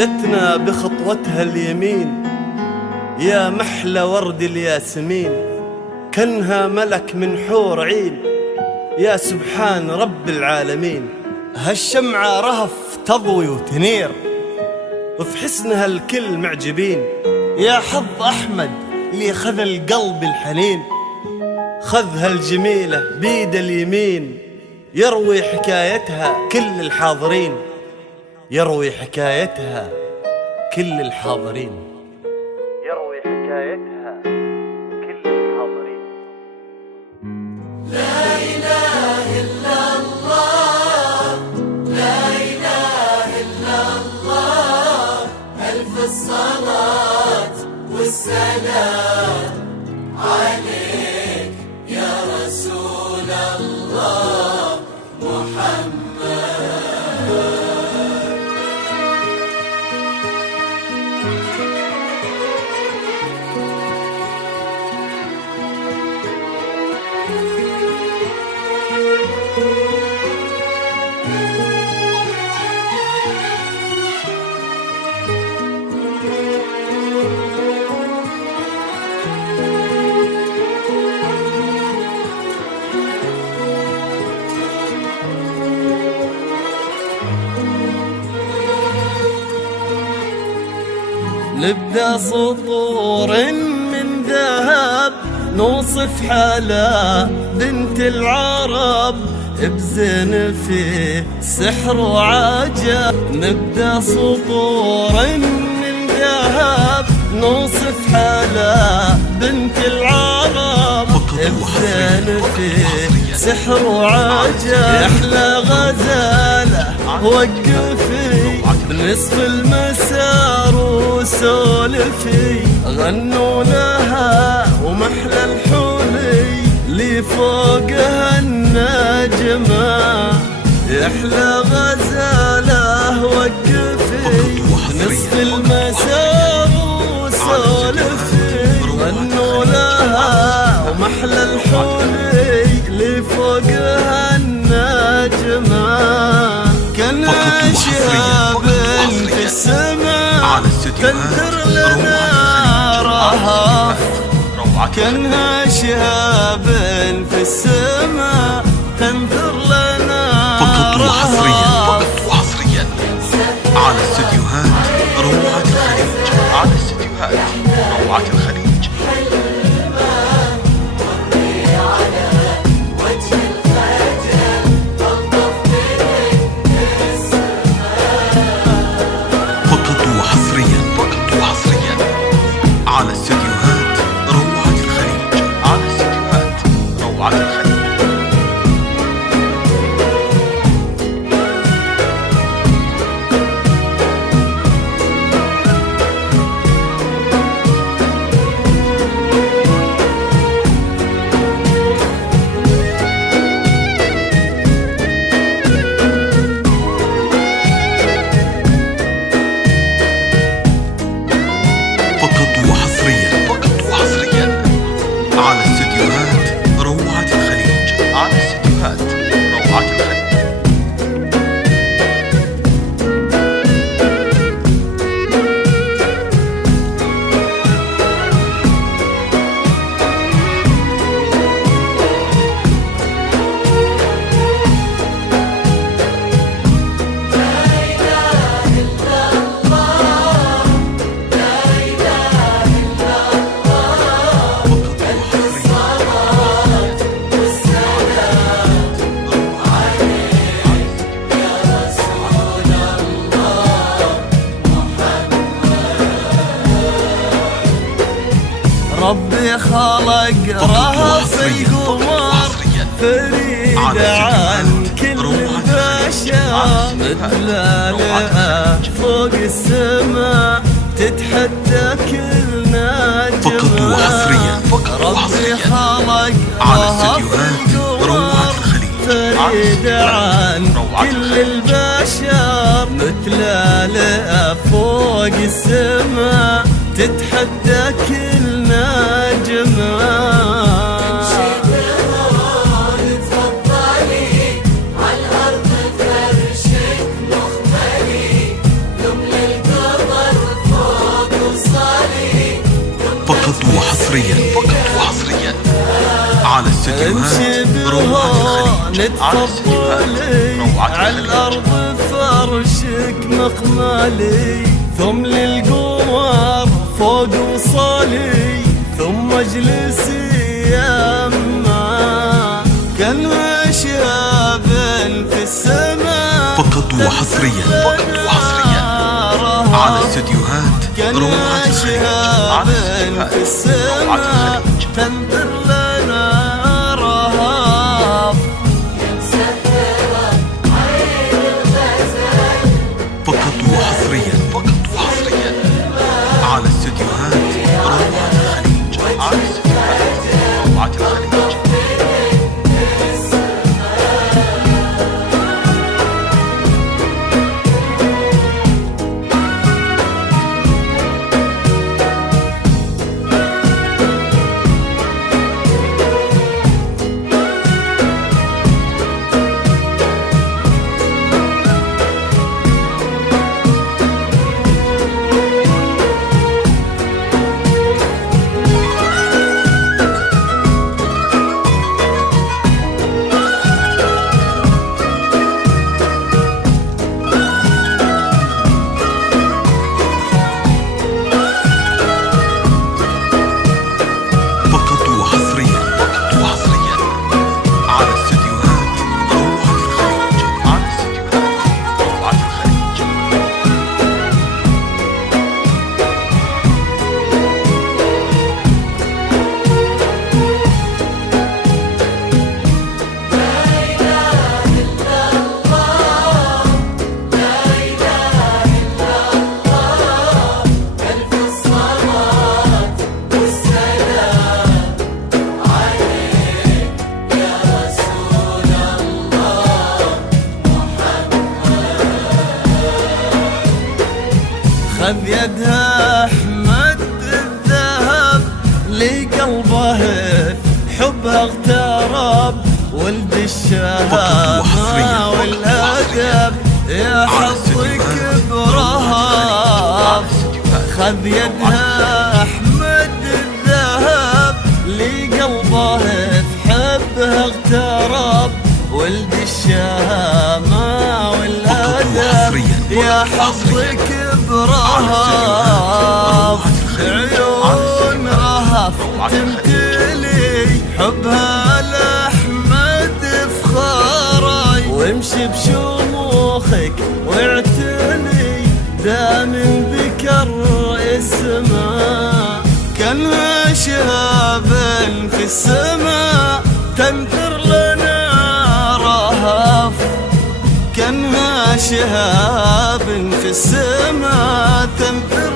جتنا بخطوتها اليمين يا محلى ورد الياسمين، كنها ملك من حور عين يا سبحان رب العالمين. هالشمعة رهف تضوي وتنير وفي حسنها الكل معجبين، يا حظ أحمد اللي خذ القلب الحنين، خذ هالجميلة بيد اليمين يروي حكايتها كل الحاضرين، يروي حكايتها كل الحاضرين، يروي حكايتها كل الحاضرين. لا إله إلا الله، لا إله إلا الله، ألف الصلاة والسلام عليك يا رسول الله محمد. نبدأ سطور من ذهب نوصف حالة بنت العرب بزين في سحر وعجب. نبدأ سطور من ذهب نوصف حالة بنت العرب بزين في سحر وعجب. أحلى غزالة وقفي بنصف المسار وسولفي، غنوا لها ومحلى الحولي اللي فوقها النجمة. أحلى غزالة وقفي بنصف المسار وسولفي، غنوا لها ومحلى الحولي اللي فوقها النجمة. كانها شهاب في السماء تنثر لنا رهف، كانها شهاب في السماء تنثر لنا فقط وحصريا على استديوهات روعة الخليج، على استديوهات روعة الخليج. على استديوهات روعة الخليج، على استديوهات روعة الخليج. فقط وحصريا على استديوهات روعة الخليج، على استديوهات روعة الخليج. ربي خلق رهف القمر فريد عن كل البشر، متلالئة فوق السماء تتحدى كل نجمة. فقط وحصريا ربي خلق على رهف روعة الخليج فريد عن كل البشر، متلالئة فوق السماء تتحدى كل نجمة. على الأرض فرشك مخملي، يوم للقمر وصالي فقط وحصريا على استديوهات روعة الخليج. على الأرض فرشك مقمالي، ثم للقمر فوق وصالي، ثم اجلسي يما كانها شهاب في السماء. فقط وحصريا على استديوهات روعة الخليج. على استديوهات روعة الخليج. تنظر لنا رهاب فقط وحصريا على استديوهات روعة الخليج. على استديوهات روعة الخليج. خذ يدها أحمد الذهب لقلبه حبها اغترب، ولد الشهامة والأدب يا حظك برهاب. خذ يدها أحمد الذهب لقلبه حبها اغترب، ولد الشهامة والأدب يا حظك برهاب. عيون رهف تمتلي حبها لأحمد فخاري، وامشي بشموخك واعتني دام ذكر اسمه. كانها شهاب في السماء تنثر لنا رهف، كانها شهاب في السماء تنثر